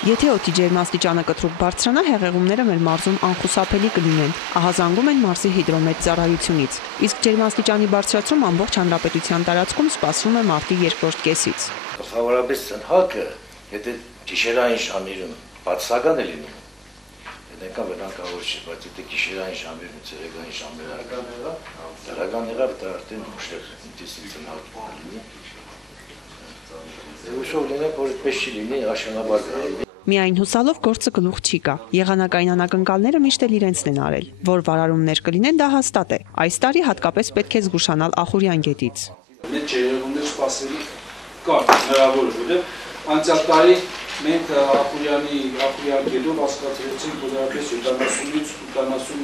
Եթե օդի ջերմաստիճանը կտրուկ բարձրանա, հեղեղումները մեր մարզում անխուսափելի կլինեն, ահազանգում են մարզի հիդրոմետ ծառայությունից, իսկ ջերմաստիճանի բարձրացում ամբողջ հանրապետության տարածքում սպասվում է մարտի երկրորդ կեսից։ Գլխավորապես ցնցքը, եթե գիշերային ժամերում բացական է լինում, այնքան վտանգավոր չի, բայց եթե գիշերային ժամերում ցերեկային ժամերում դրական եղավ, դա արդեն ուշեղ ինտենսիվ լինի։ Ուսով լինեք, որ այդպես չի լինի, աշնանաբար լինի։ Միայն հուսալով գործը գլուխ չի գա։ Եղանակային անակնկալները միշտ էլ իրենցն են արել, որ վարարումներ կլինեն, դա հաստատ է։ Այս տարի հատկապես պետք է զգուշանալ Ախուրյան գետից։ Մեր ջերմումներ սպասելի կան, հնարավոր է, որտեղ անցյալ տարի մենք Ախուրյան գետով հասկացրեցինք մոտավորապես 70-ից 80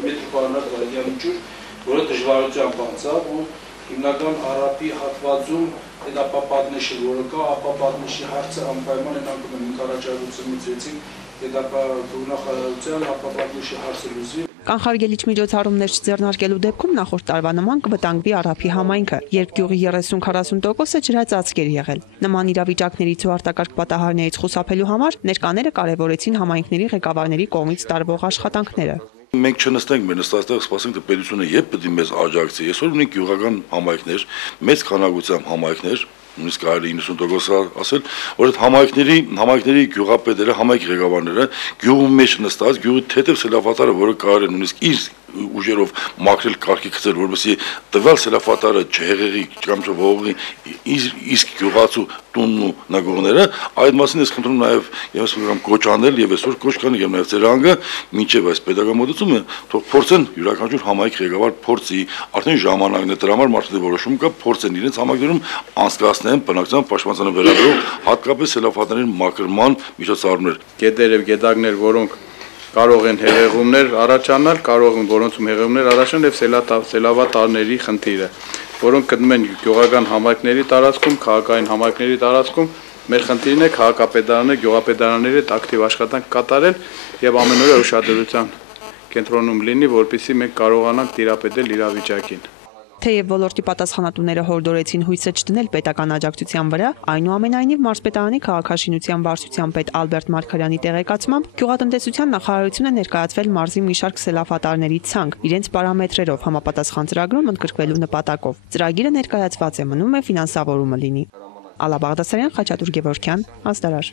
մետր խորանար ռադիանի ջուր, որը դժվարությամբ անցավ ու հիմնական Արապի հատվածում հետապապատնեշը, որը կա, ապապատնեշի հարցը անպայման են անկում են ինքարաճարությունից եցին հետապատունախարարության ապապատնեշի հարցը լուզի։ Կանխարգելիչ միջոցառումներ չձեռնարկելու դեպքում նախորդ տարվա նման կվտանգվի Արափի համայնքը, երբ գյուղի 30-40%-ը ջրածածկ էր եղել։ Նման իրավիճակներից ու արտակարգ պատահարներից խուսափելու համար ներկաները կարևորեցին համայնքների ղեկավարների կողմից տարվող աշխատանքները։ Մենք չնստենք մեր նստածտեղ սպասենք թե պետությունը երբ պետք է մեզ աջակցի։ Այսօր ունենք գյուղական համայնքներ, մեծ քանակությամբ համայնքներ, նույնիսկ 90% ասել, որ այդ համայնքների գյուղապետերը, համայնքի ղեկավարները գյուղի մեջ նստած, գյուղի թեթև սելավատարը, որը կարող է նույնիսկ իր ուժերով մաքրել կարգի գծել, որովհետեւ տվյալ սելավատարը չհեղեղի կամ չողողի իսկ գյուղացու տունն ու նագողները, այդ մասին ես խնդրում նաև ես ուղղակի կոչանել եւ այսօր կոչ կանի եւ նաև ծերանգը մինչեւ այս pedagogamodությունը թող փորձեն յուրաքանչյուր համայնքի ղեկավար փորձի արդեն ժամանակն է դրա համար մարդու որոշում կա փորձեն իրենց համայնքներում անցկացնեն բնակչության պաշտպանության վերաբերող հատկապես սելավատարների մաքրման միջոցառումներ։ Գետեր եւ գետակներ, որոնք կարող են հեղեղումներ առաջանալ, կարող են որոնցում հեղեղումներ առաջանալ եւ սելավատարների խնդիրը, որոնք գտնվում են գյուղական համայնքների տարածքում, քաղաքային համայնքների տարածքում, մեր խնդիրն է քաղաքապետարանը, գյուղապետարանների հետ ակտիվ աշխատանք կատարել եւ ամեն օր ուշադրության կենտրոնում լինի, որպեսզի մենք կարողանանք տիրապետել իրավիճակին։ Թեև ոլորտի պատասխանատուները հորդորեցին հույսը չդնել պետական աջակցության վրա, այնուամենայնիվ մարզպետարանի քաղաքաշինության վարչության պետ Ալբերտ Մարգարյանի տեղեկացմամբ գյուղատնտեսության նախարարությունը ներկայացվել մարզի մի շարք սելավատարների ցանկ իրենց պարամետրերով համապատասխան ծրագրում ընդգրկվելու նպատակով։ Ծրագիրը ներկայացված է, մնում է ֆինանսավորումը լինի։ Ալա Բաղդասարյան, Խաչատուր Գևորգյան, Ազդարար։